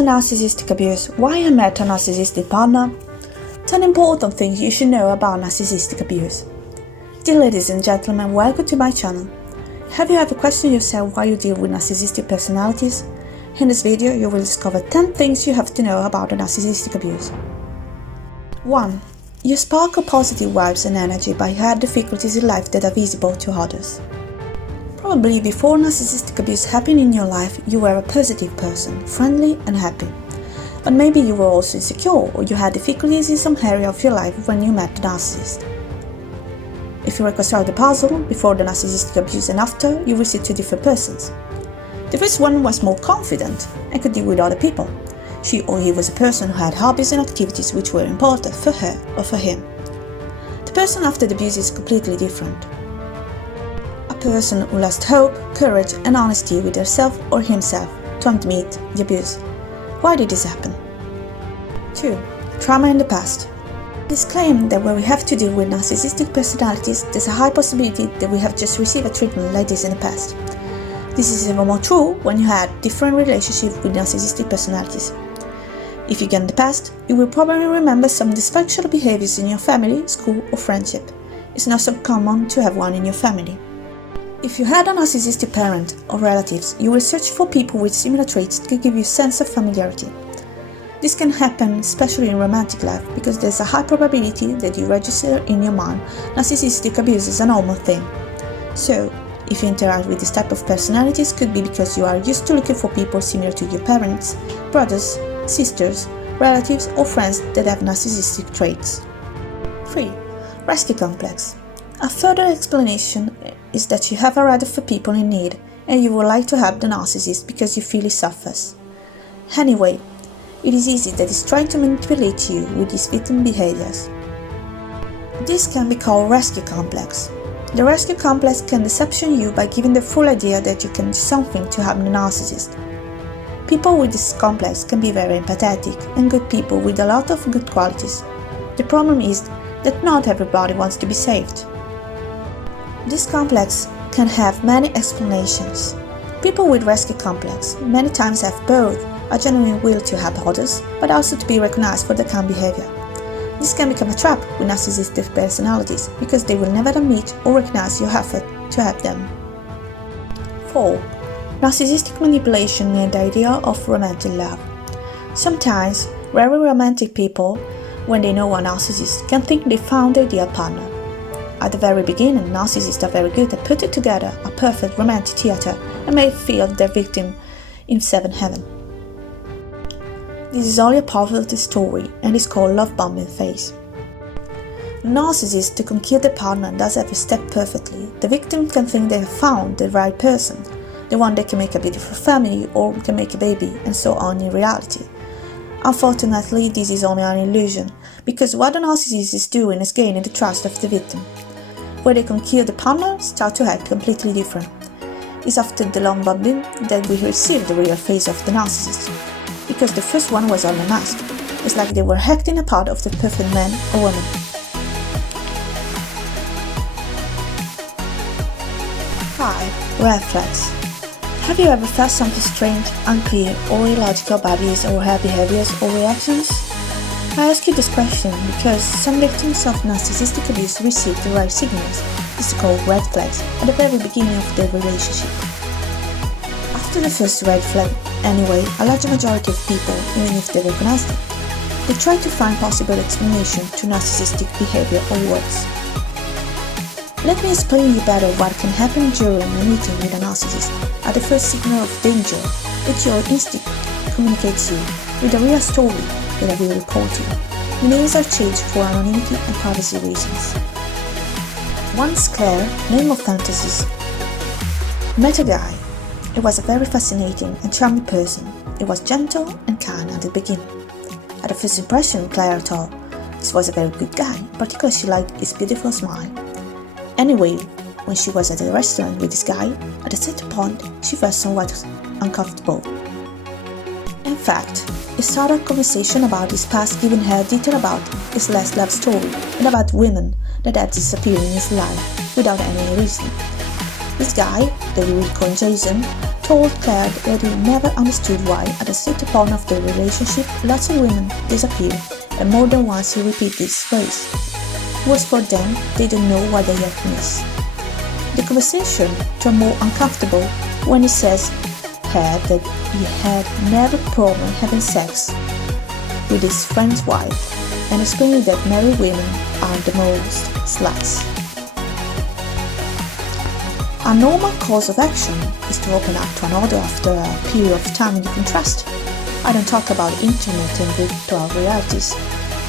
a narcissistic abuse? Why I met a narcissistic partner? 10 important things you should know about narcissistic abuse. Dear ladies and gentlemen, welcome to my channel. Have you ever questioned yourself why you deal with narcissistic personalities? In this video, you will discover 10 things you have to know about the narcissistic abuse. 1. You sparkle positive vibes and energy, but you had difficulties in life that are visible to others. Probably before narcissistic abuse happened in your life, you were a positive person, friendly and happy. But maybe you were also insecure, or you had difficulties in some area of your life when you met the narcissist. If you reconstruct the puzzle, before the narcissistic abuse and after, you will see two different persons. The first one was more confident and could deal with other people. She or he was a person who had hobbies and activities which were important for her or for him. The person after the abuse is completely different. A person who lost hope, courage and honesty with herself or himself to admit the abuse. Why did this happen? 2. Trauma in the past. It is claimed that when we have to deal with narcissistic personalities, there's a high possibility that we have just received a treatment like this in the past. This is even more true when you had different relationships with narcissistic personalities. If you get in the past, you will probably remember some dysfunctional behaviors in your family, school or friendship. It's not so common to have one in your family. If you had a narcissistic parent or relatives, you will search for people with similar traits to give you a sense of familiarity. This can happen especially in romantic life because there's a high probability that you register in your mind narcissistic abuse as a normal thing. So, if you interact with this type of personalities, could be because you are used to looking for people similar to your parents, brothers, sisters, relatives or friends that have narcissistic traits. 3. Rescue complex. A further explanation is that you have a radar for people in need and you would like to help the narcissist because you feel he suffers. Anyway, it is easy that he's trying to manipulate you with his victim behaviors. This can be called rescue complex. The rescue complex can deception you by giving the full idea that you can do something to help the narcissist. People with this complex can be very empathetic and good people with a lot of good qualities. The problem is that not everybody wants to be saved. This complex can have many explanations. People with rescue complex many times have both a genuine will to help others, but also to be recognized for their calm behavior. This can become a trap with narcissistic personalities because they will never admit or recognize your effort to help them. 4. Narcissistic manipulation and the idea of romantic love. Sometimes, very romantic people, when they know a narcissist, can think they found their ideal partner. At the very beginning, narcissists are very good at putting together a perfect romantic theater and may feel their victim in seventh heaven. This is only a part of the story and is called love bombing phase. The narcissist to conquer the partner does every step perfectly. The victim can think they have found the right person, the one that can make a beautiful family or can make a baby, and so on in reality. Unfortunately, this is only an illusion, because what the narcissist is doing is gaining the trust of the victim. Where they conquer the partner, start to act completely different. It's after the long bombing that we receive the real face of the narcissist, because the first one was only a mask. It's like they were acting a part of the perfect man or woman. 5. Red flags. Have you ever felt something strange, unclear or illogical about his or her behaviors or reactions? I ask you this question because some victims of narcissistic abuse receive the right signals. It's called red flags at the very beginning of their relationship. After the first red flag, anyway, a large majority of people, even if they recognize them, they try to find possible explanation to narcissistic behavior or words. Let me explain you better what can happen during a meeting with a narcissist. At the first signal of danger, that your instinct communicates you with a real story that I will report to you. The names are changed for anonymity and privacy reasons. Once Claire, name of fantasies, met a guy. He was a very fascinating and charming person. He was gentle and kind at the beginning. At the first impression, Claire thought this was a very good guy, particularly she liked his beautiful smile. Anyway, when she was at the restaurant with this guy, at a certain point, she felt somewhat uncomfortable. In fact, he started a conversation about his past, giving her detail about his last love story and about women that had disappeared in his life without any reason. This guy, that we will call Jason, told Claire that he never understood why, at a certain point of the relationship, lots of women disappear, and more than once he repeated this phrase. Worse for them, they don't know what they have missed. The conversation turned more uncomfortable when he says her that he had never problem having sex with his friend's wife, and explaining that married women are the most sluts. A normal course of action is to open up to another after a period of time you can trust. I don't talk about internet and virtual realities,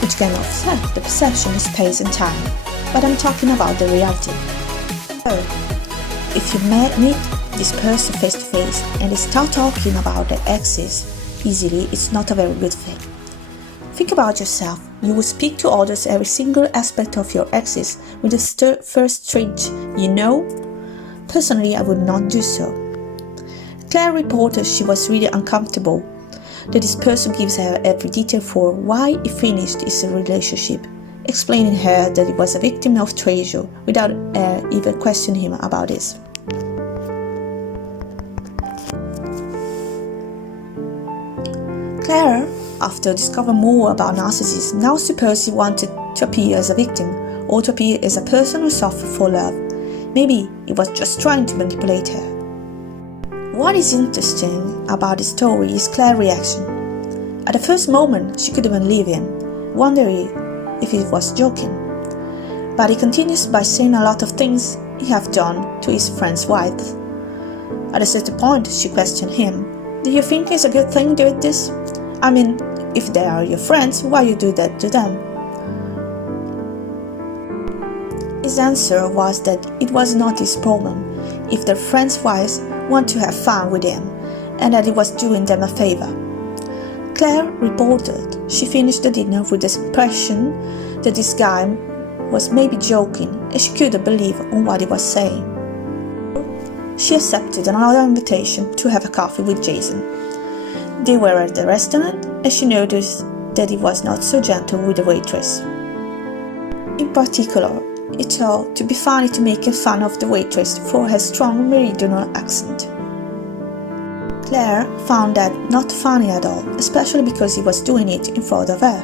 which can offset the perception of space and time, but I'm talking about the reality. So, if you meet this person face to face and they start talking about their exes easily, it's not a very good thing. Think about yourself. You will speak to others every single aspect of your exes with the first trait you know? Personally, I would not do so. Claire reported she was really uncomfortable that this person gives her every detail for why he finished his relationship, explaining her that he was a victim of treasure without her even questioning him about this. Claire, after discovering more about narcissists, now supposes he wanted to appear as a victim or to appear as a person who suffered for love. Maybe he was just trying to manipulate her. What is interesting about this story is Claire's reaction. At the first moment, she couldn't believe him, wondering if he was joking. But he continues by saying a lot of things he have done to his friend's wife. At a certain point, she questioned him. Do you think it's a good thing doing this? I mean, if they are your friends, why you do that to them? His answer was that it was not his problem if their friends' wives want to have fun with him, and that he was doing them a favor. Claire reported she finished the dinner with the impression that this guy was maybe joking and she couldn't believe on what he was saying. She accepted another invitation to have a coffee with Jason. They were at the restaurant and she noticed that he was not so gentle with the waitress. In particular, he thought to be funny to make fun of the waitress for her strong meridional accent. Claire found that not funny at all, especially because he was doing it in front of her.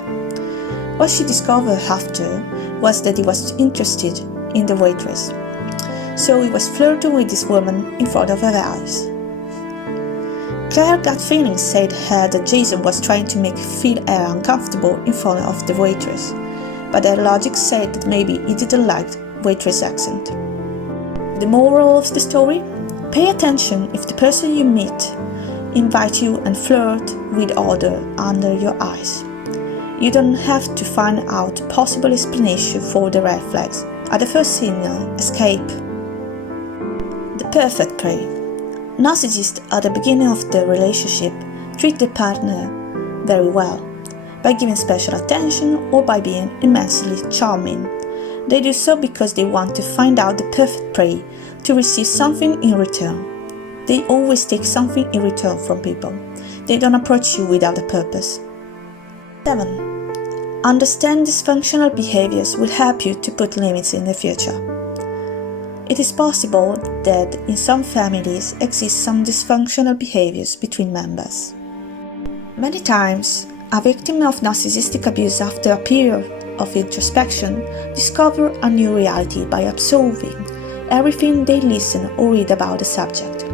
What she discovered after was that he was interested in the waitress, so he was flirting with this woman in front of her eyes. Claire's gut feeling said her that Jason was trying to make feel her uncomfortable in front of the waitress, but her logic said that maybe he didn't like the waitress' accent. The moral of the story? Pay attention if the person you meet invite you and flirt with other under your eyes. You don't have to find out possible explanation for the red flags. At the first signal, escape. The perfect prey. Narcissists at the beginning of the relationship treat their partner very well, by giving special attention or by being immensely charming. They do so because they want to find out the perfect prey to receive something in return. They always take something in return from people. They don't approach you without a purpose. 7. Understand dysfunctional behaviors will help you to put limits in the future. It is possible that in some families exist some dysfunctional behaviors between members. Many times, a victim of narcissistic abuse after a period of introspection discovers a new reality by observing everything they listen or read about the subject.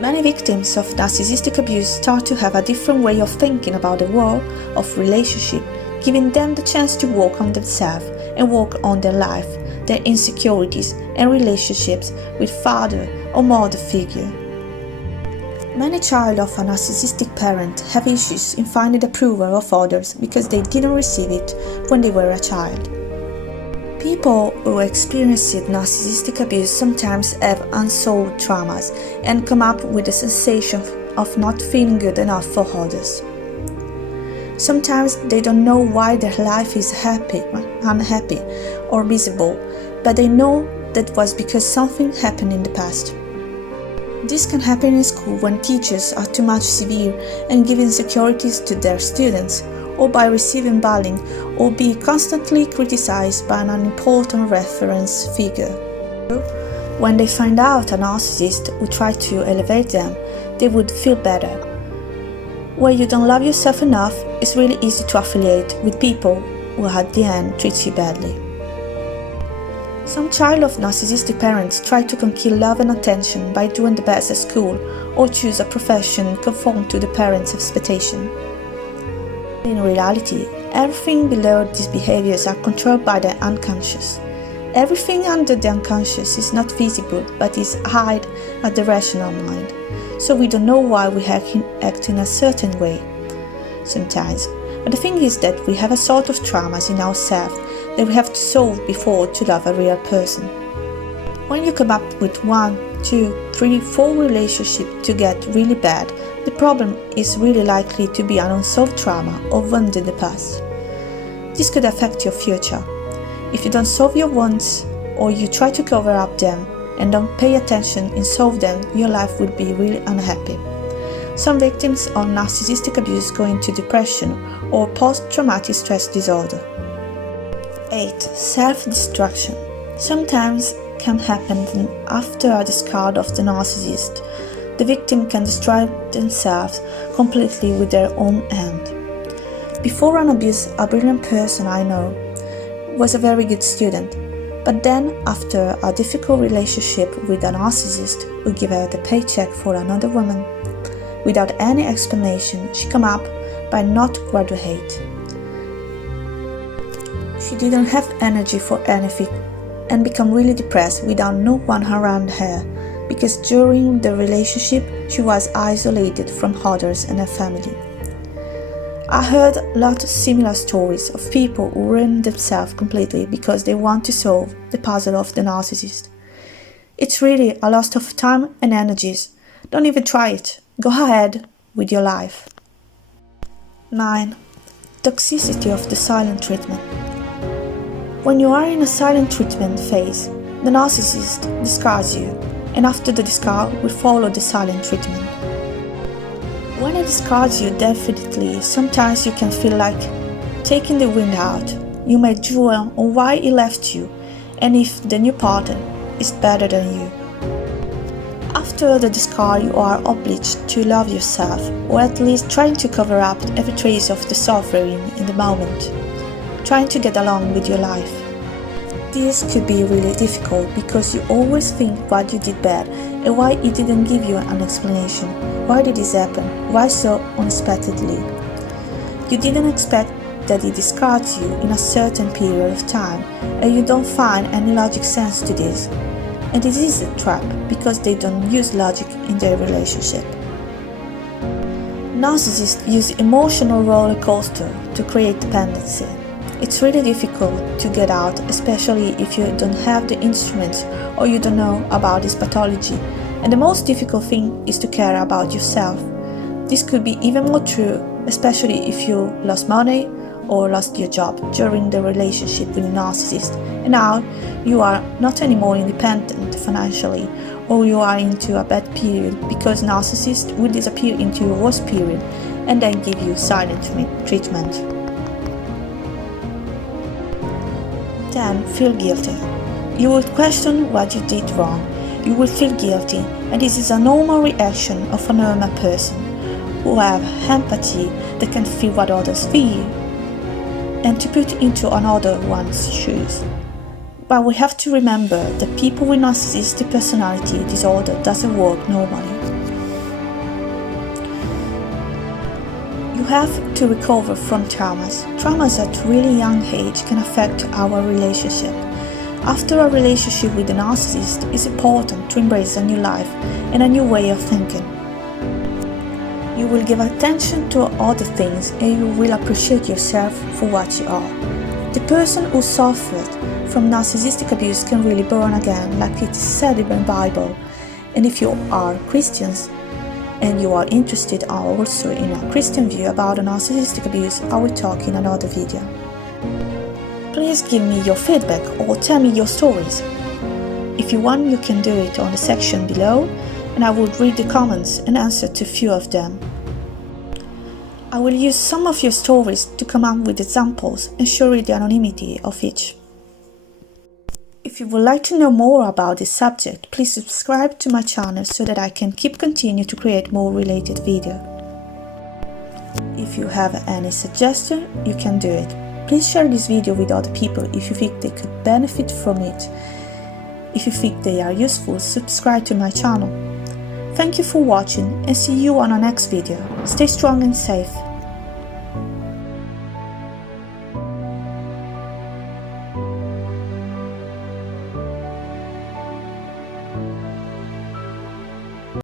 Many victims of narcissistic abuse start to have a different way of thinking about the world of relationship, giving them the chance to work on themselves and work on their life, their insecurities and relationships with father or mother figure. Many children of a narcissistic parent have issues in finding the approval of others because they didn't receive it when they were a child. People who experience narcissistic abuse sometimes have unsolved traumas and come up with the sensation of not feeling good enough for others. Sometimes they don't know why their life is unhappy, or miserable, but they know that was because something happened in the past. This can happen in school when teachers are too much severe and give insecurities to their students, or by receiving bullying, or be constantly criticized by an unimportant reference figure. when they find out a narcissist who tries to elevate them, they would feel better. When you don't love yourself enough, it's really easy to affiliate with people who at the end treat you badly. Some child of narcissistic parents try to conquer love and attention by doing the best at school or choose a profession conform to the parents' expectation. In reality, everything below these behaviors are controlled by the unconscious. Everything under the unconscious is not visible but is hid at the rational mind, so we don't know why we act in a certain way sometimes. But the thing is that we have a sort of traumas in ourselves that we have to solve before to love a real person. When you come up with 1, 2, 3, 4 relationships to get really bad, the problem is really likely to be an unsolved trauma or wound in the past. This could affect your future. If you don't solve your wounds or you try to cover up them and don't pay attention and solve them, your life will be really unhappy. Some victims of narcissistic abuse go into depression or post-traumatic stress disorder. 8. Self-destruction. Sometimes can happen after a discard of the narcissist. The victim can destroy themselves completely with their own hand. Before an abuse, a brilliant person I know was a very good student, but then after a difficult relationship with a narcissist who gave her the paycheck for another woman, without any explanation, she came up by not graduate. She didn't have energy for anything and became really depressed without no one around her, because during the relationship she was isolated from others and her family. I heard a lot of similar stories of people who ruin themselves completely because they want to solve the puzzle of the narcissist. It's really a loss of time and energies. Don't even try it. Go ahead with your life. 9. Toxicity of the silent treatment. When you are in a silent treatment phase, the narcissist discards you, and after the discard will follow the silent treatment. When it discards you definitely, sometimes you can feel like taking the wind out. You may dwell on why he left you and if the new partner is better than you. After the discard, you are obliged to love yourself, or at least trying to cover up every trace of the suffering in the moment, trying to get along with your life. This could be really difficult because you always think what you did bad and why he didn't give you an explanation. Why did this happen? Why so unexpectedly? You didn't expect that he discards you in a certain period of time, and you don't find any logic sense to this. And this is a trap because they don't use logic in their relationship. Narcissists use emotional roller coaster to create dependency. It's really difficult to get out, especially if you don't have the instruments or you don't know about this pathology. And the most difficult thing is to care about yourself. This could be even more true, especially if you lost money or lost your job during the relationship with a narcissist, and now you are not anymore independent financially, or you are into a bad period because narcissist will disappear into your worst period and then give you silent treatment. 10. Feel guilty. You will question what you did wrong. You will feel guilty, and this is a normal reaction of a normal person who have empathy that can feel what others feel and to put into another one's shoes. But we have to remember that people with narcissistic personality disorder doesn't work normally. You have to recover from traumas. Traumas at really young age can affect our relationship. After a relationship with a narcissist, it's important to embrace a new life and a new way of thinking. You will give attention to other things and you will appreciate yourself for what you are. The person who suffered from narcissistic abuse can really born again, like it is said in the Bible. And if you are Christians and you are interested also in a Christian view about narcissistic abuse, I will talk in another video. Please give me your feedback or tell me your stories. If you want, you can do it on the section below, and I will read the comments and answer to a few of them. I will use some of your stories to come up with examples and show you the anonymity of each. If If you would like to know more about this subject, please subscribe to my channel so that I can continue to create more related videos. If you have any suggestion, you can do it. Please share this video with other people if you think they could benefit from it. If you think they are useful, subscribe to my channel. Thank you for watching and see you on our next video. Stay strong and safe.